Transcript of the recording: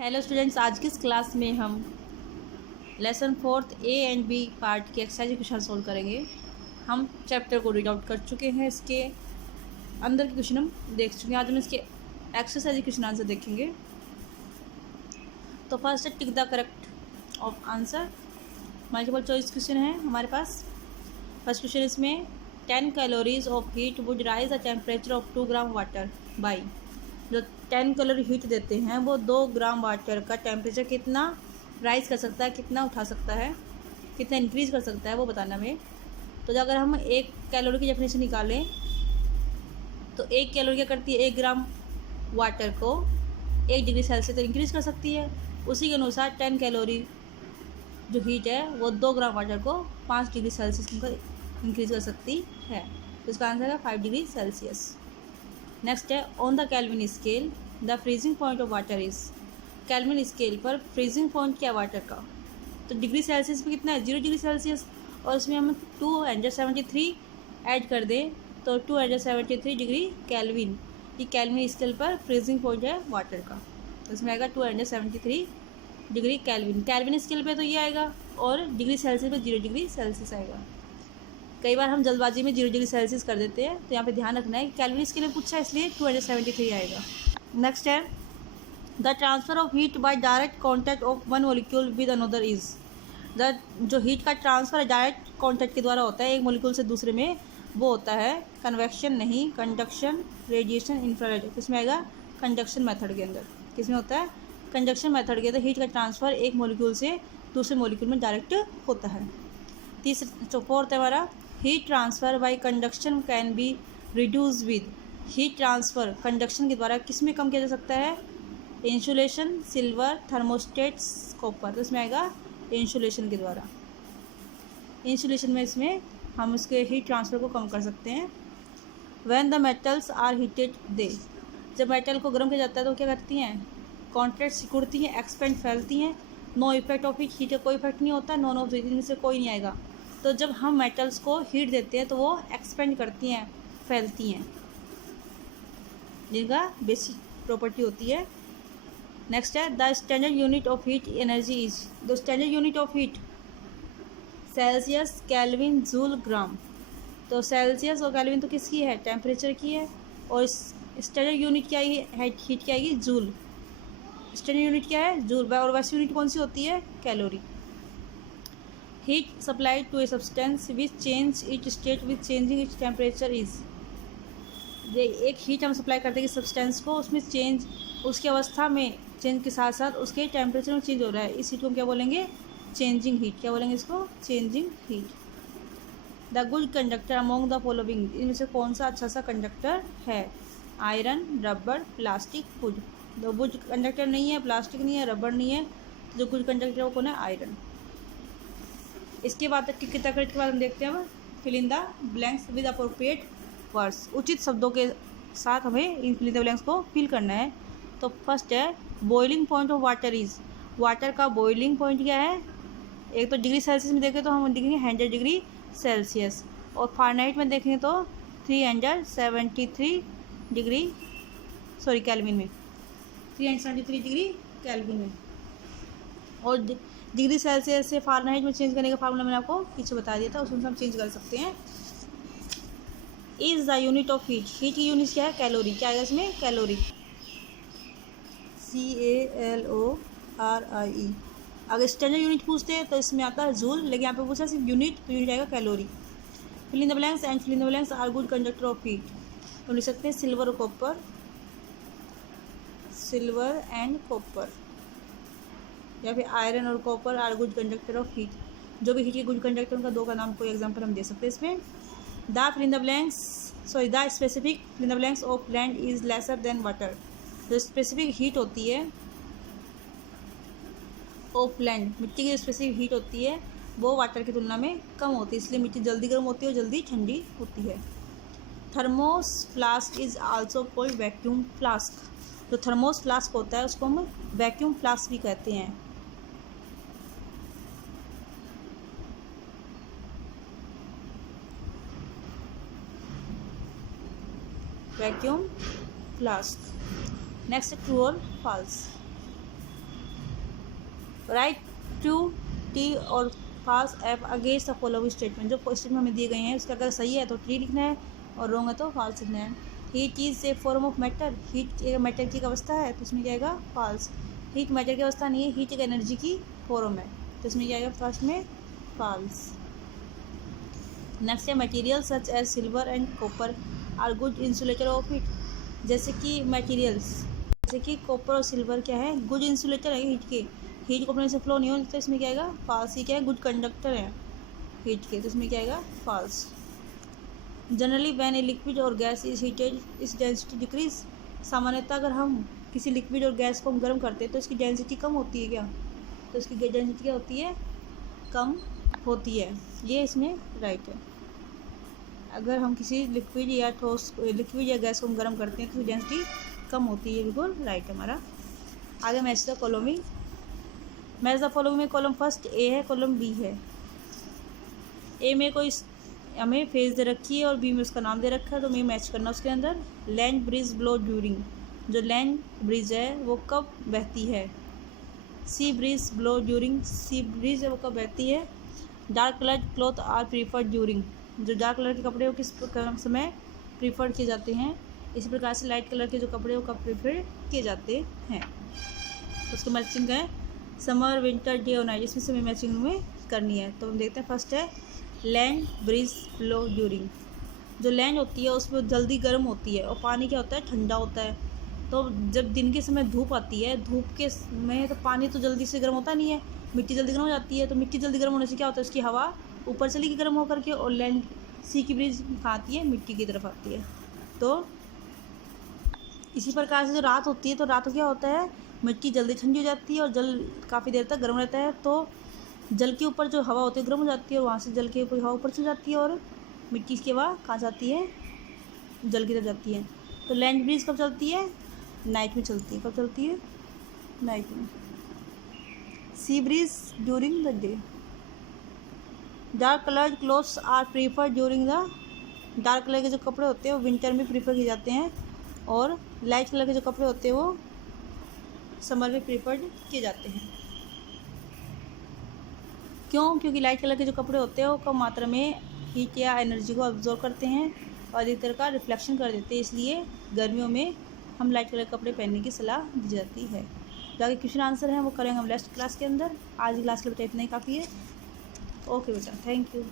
Hello students, आज की इस क्लास में हम lesson 4th A and B part के एक्सरसाइज क्वेश्चन सोल्व करेंगे। हम चैप्टर को रीड आउट कर चुके हैं, इसके अंदर के क्वेश्चन हम देख चुके हैं। आज हम इसके एक्सरसाइज क्वेश्चन आंसर देखेंगे। तो फर्स्ट है tick the correct of answer. Multiple choice question है हमारे पास। फर्स्ट क्वेश्चन इसमें 10 calories of heat would rise the temperature of 2 gram water by. जो 10 कैलोरी हीट देते हैं वो 2 ग्राम वाटर का टेम्परेचर कितना राइज कर सकता है, कितना उठा सकता है, कितना इंक्रीज़ कर सकता है, वो बताना हमें। तो अगर हम 1 कैलोरी की डेफिनेशन निकालें तो 1 कैलोरी क्या करती है, 1 ग्राम वाटर को 1 डिग्री सेल्सियस तक इंक्रीज़ कर सकती है। उसी के अनुसार 10 कैलोरी जो हीट है वो 2 ग्राम वाटर को 5 डिग्री सेल्सियस इंक्रीज़ कर सकती है। तो इसका आंसर है 5 डिग्री सेल्सियस। नेक्स्ट है on the kelvin scale the freezing point of water is. Kelvin scale पर फ्रीजिंग पॉइंट क्या वाटर का, तो डिग्री सेल्सियस पे कितना है, 0 डिग्री सेल्सियस। और इसमें हम 273 ऐड कर दें तो 273 डिग्री केल्विन। ये केल्विन स्केल पर फ्रीजिंग पॉइंट है वाटर का। तो इसमें आएगा 273 डिग्री केल्विन। केल्विन स्केल पे तो ये आएगा और डिग्री सेल्सियस पे 0 डिग्री सेल्सियस आएगा। कई बार हम जल्दबाजी में 0 डिग्री सेल्सियस कर देते हैं, तो यहाँ पे ध्यान रखना है कि केल्विन स्केल में पूछा है इसलिए 273 आएगा। नेक्स्ट है the transfer of heat bye direct contact of one molecule with another is. The जो हीट का ट्रांसफ़र डायरेक्ट कॉन्टैक्ट के द्वारा होता है एक मॉलिक्यूल से दूसरे में, वो होता है कन्वेक्शन नहीं, कंडक्शन, रेडिएशन, इंफ्रारेड। इसमें आएगा कंडक्शन मेथड के अंदर। किसमें होता है, कंडक्शन मेथड के अंदर हीट का ट्रांसफ़र एक मॉलिक्यूल से दूसरे मॉलिक्यूल में डायरेक्ट होता है। फोर्थ है हमारा heat transfer by conduction can be reduce with. Heat transfer conduction के द्वारा किस में कम किया जा सकता है, इंसुलेशन, सिल्वर, थर्मोस्टेट्स, कॉपर। तो इसमें आएगा इंसुलेशन के द्वारा। इंसुलेशन में इसमें हम उसके हीट ट्रांसफ़र को कम कर सकते हैं। When the metals are heated they. जब मेटल को गर्म किया जाता है तो क्या करती हैं, कॉन्ट्रैक्ट सिकुड़ती हैं, एक्सपेंड फैलती हैं। No effect of heat, heat का कोई इफेक्ट नहीं होता, नॉन ऑफ इनमें से कोई नहीं आएगा। तो जब हम मेटल्स को हीट देते हैं तो वो एक्सपेंड करती हैं, फैलती हैं, जिनका बेसिक प्रॉपर्टी होती है। नेक्स्ट है the standard unit of heat energy is. The standard unit of heat Celsius, kelvin, joule, gram. तो सेल्सियस और केल्विन तो किसकी है, टेम्परेचर की है। और स्टैंडर्ड यूनिट क्या है, हीट क्या आएगी, जूल। स्टैंडर्ड यूनिट क्या है, जूल। और वैसे यूनिट कौन सी होती है, calorie. Heat supplied to a substance which change it state with changing its temperature is. एक हीट हम सप्लाई करते हैं कि सब्सटेंस को, उसमें चेंज, उसकी अवस्था में चेंज के साथ साथ उसके टेम्परेचर में चेंज हो रहा है। इस हीट को हम क्या बोलेंगे, चेंजिंग हीट। क्या बोलेंगे इसको, changing heat. The good conductor among the following. इनमें से कौन सा अच्छा सा कंडक्टर है, आयरन, रबर, प्लास्टिक, वुड। तो वुड कंडक्टर नहीं है, प्लास्टिक नहीं है, रबर नहीं है, तो जो गुड कंडक्टर है वो कौन है, आयरन। इसके बाद तक कितना करेक्ट के बाद हम देखते हैं fill in the blanks with appropriate words. उचित शब्दों के साथ हमें इन फिल इन द ब्लैंक्स को फिल करना है। तो फर्स्ट है boiling point of water is. Water का बॉइलिंग पॉइंट क्या है, एक तो डिग्री सेल्सियस में देखें तो हम देखेंगे 100 डिग्री सेल्सियस, और फारेनहाइट में देखेंगे तो 373 डिग्री, सॉरी केल्विन में 373 डिग्री केल्विन में। और डिग्री सेल्सियस से फारेनहाइट में चेंज करने का फार्मूला मैंने आपको पीछे बता दिया था, उसमें हम चेंज कर सकते हैं। Is the unit of heat. Heat की यूनिट क्या है, कैलोरी। क्या आएगा इसमें, कैलोरी, CALORIE। अगर स्टैंडर्ड यूनिट पूछते हैं तो इसमें आता है जूल, लेकिन यहाँ पे पूछा सिर्फ यूनिट, तो यूनिट आएगा calorie. Fill in the blanks and fill in the blanks are good conductor of heat. तो लिख सकते हैं सिल्वर और कॉपर, सिल्वर एंड कॉपर, या फिर आयरन और copper are good conductor of heat. जो भी हीट के गुड कंडक्टर उनका दो का नाम कोई एग्जांपल हम दे सकते हैं इसमें। The fill in the blanks, sorry the specific fill in the blanks of land is lesser than water. जो स्पेसिफिक हीट होती है ऑफ लैंड, मिट्टी की जो स्पेसिफिक हीट होती है वो वाटर की तुलना में कम होती है, इसलिए मिट्टी जल्दी गर्म होती है और जल्दी ठंडी होती है। Thermos flask is also called vacuum flask. जो थर्मोस फ्लास्क होता है उसको हम वैक्यूम फ्लास्क भी कहते हैं। Vacuum flask. नेक्स्ट ट्रू और फॉल्स। राइट टू टी और false F against the following statement. जो स्टेटमेंट हमें दिए गए हैं उसका अगर सही है तो ट्री लिखना है और रॉन्ग है तो फॉल्स लिखना है। Heat is a form of matter, heat एक मैटर की एक अवस्था है तो इसमें क्या आएगा फॉल्स। हीट मैटर की अवस्था नहीं है, हीट एक एनर्जी की फॉर्म है तो इसमें क्या आएगा फर्स्ट में फॉल्स। नेक्स्ट है material such as silver and copper are good insulator of heat. जैसे कि मटेरियल्स जैसे कि कॉपर और सिल्वर क्या है गुड इंसुलेटर है हीट के, हीट को अपने से फ्लो नहीं हो तो इसमें क्या आएगा फॉल्स। ही क्या है गुड कंडक्टर है हीट के तो इसमें क्या आएगा false. Generally when a liquid और gas is heated its density decrease. सामान्यतः अगर हम किसी लिक्विड और गैस को हम गर्म करते हैं तो इसकी डेंसिटी कम होती है क्या, तो इसकी डेंसिटी क्या होती है कम होती है, ये इसमें राइट है। अगर हम किसी लिक्विड या ठोस लिक्विड या गैस को हम गर्म करते हैं तो इसकी डेंसिटी कम होती है, बिल्कुल राइट है हमारा। आगे match the following, match the following में कॉलम फर्स्ट ए है कॉलम बी है। ए में कोई हमें फेज दे रखी है और बी में उसका नाम दे रखा है तो हमें मैच करना उसके अंदर। लैंड ब्रिज ब्लो ड्यूरिंग, जो लैंड ब्रिज है वो कब बहती है। Sea breeze blow during, sea breeze है वो कब बहती है। Dark coloured cloth are preferred during, जो डार्क कलर के कपड़े वो किस समय प्रीफर्ड किए जाते हैं। इसी प्रकार से लाइट कलर के जो कपड़े वो कब प्रीफर किए जाते हैं। उसको मैचिंग है समर विंटर डे और नाइट, इसमें से मैचिंग में करनी है। तो हम देखते हैं फर्स्ट है लैंड ब्रिज ब्लो ड्यूरिंग। जो लैंड होती है उसमें जल्दी गर्म होती है और पानी क्या होता है ठंडा होता है। तो जब दिन के समय धूप आती है, धूप के में तो पानी तो जल्दी से गर्म होता नहीं है, मिट्टी जल्दी गर्म हो जाती है। तो मिट्टी जल्दी गर्म होने से क्या होता है उसकी हवा ऊपर चली गई गर्म होकर के और लैंड सी की ब्रिज कहाँ आती है मिट्टी की तरफ आती है। तो इसी प्रकार से जो रात होती है तो रात को क्या होता है मिट्टी जल्दी ठंडी हो जाती है और जल काफ़ी देर तक गर्म रहता है। तो जल के ऊपर जो हवा होती है गर्म हो जाती है और वहाँ से जल के ऊपर हवा ऊपर चल जाती है और मिट्टी की हवा कहाँ जाती है जल की तरफ जाती है। तो लैंड ब्रिज कब चलती है नाइट में चलती है, कब चलती है नाइट में। Sea breeze during the day. Dark coloured clothes are preferred during the, dark colour के जो कपड़े होते हैं वो विंटर में प्रीफर किए जाते हैं और लाइट कलर के जो कपड़े होते हैं वो समर में प्रीफर्ड किए जाते हैं। क्यों, क्योंकि लाइट कलर के जो कपड़े होते हैं वो कम मात्रा में हीट या एनर्जी को अब्जॉर्व करते हैं और अधिकतर का रिफ्लेक्शन कर देते हैं, इसलिए गर्मियों में हम लाइट कलर के कपड़े पहनने की सलाह दी जाती है। जो आगे क्वेश्चन आंसर है वो करेंगे हम नेक्स्ट क्लास के अंदर। आज की क्लास के लिए बेटा इतना ही काफ़ी है। ओके बेटा, थैंक यू।